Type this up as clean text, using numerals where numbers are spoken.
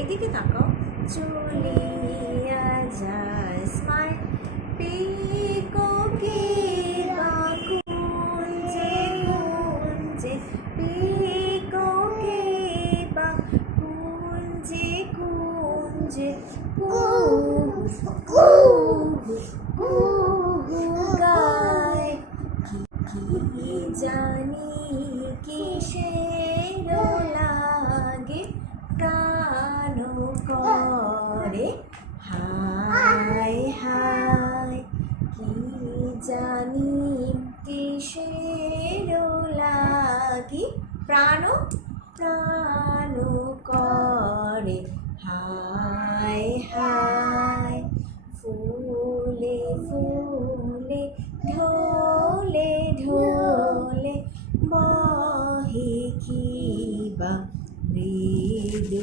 এদিকে তাকাও। চলিয়া যায় স্মাইল পিককে বা কুঞ্জে কুঞ্জে, পিককে বা কুঞ্জে কুঞ্জে, কুহু কুহু কুহু গায়। কি জানি কিসের লাগে প্রাণ করে হায় হায়। কি জানি কিসের লাগে প্রাণ প্রাণ করে হায় হায়। ফুলে ফুলে ঢোলে ঢোলে বহে কি বা মৃদু